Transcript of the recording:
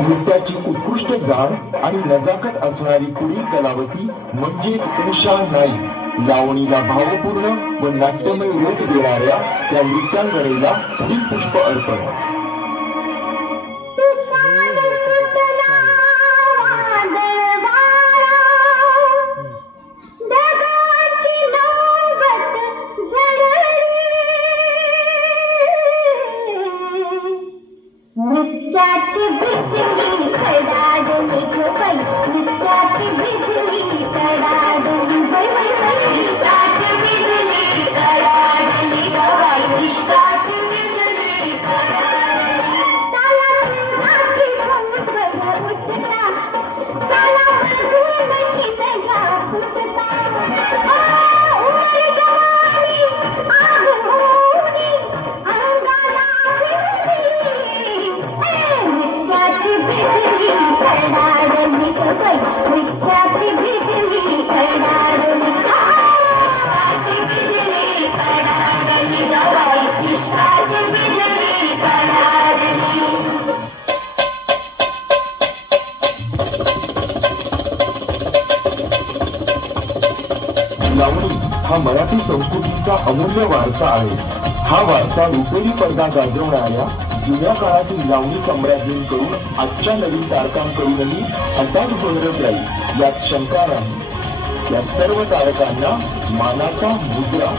नृत्याची उत्कृष्ट जाण आणि नजाकत असणारी पुढील कलावती म्हणजेच उषा नाईक। लावणीला भावपूर्ण व नाट्यमय रूप देणाऱ्या त्या नृत्यांगनेला पुढील पुष्प अर्पण। लावणी हा मराठी संस्कृतीचा अमूल्य वारसा आहे। हा वारसा रुपेरी पडदा गाजवणाऱ्या जुन्या काळातील लावणी सम्राज्ञींकडून आजच्या नवीन तारकांकडूनही असाच बहरत राहील यात शंका नाही। या सर्व तारकांना मानाचा मुद्रा।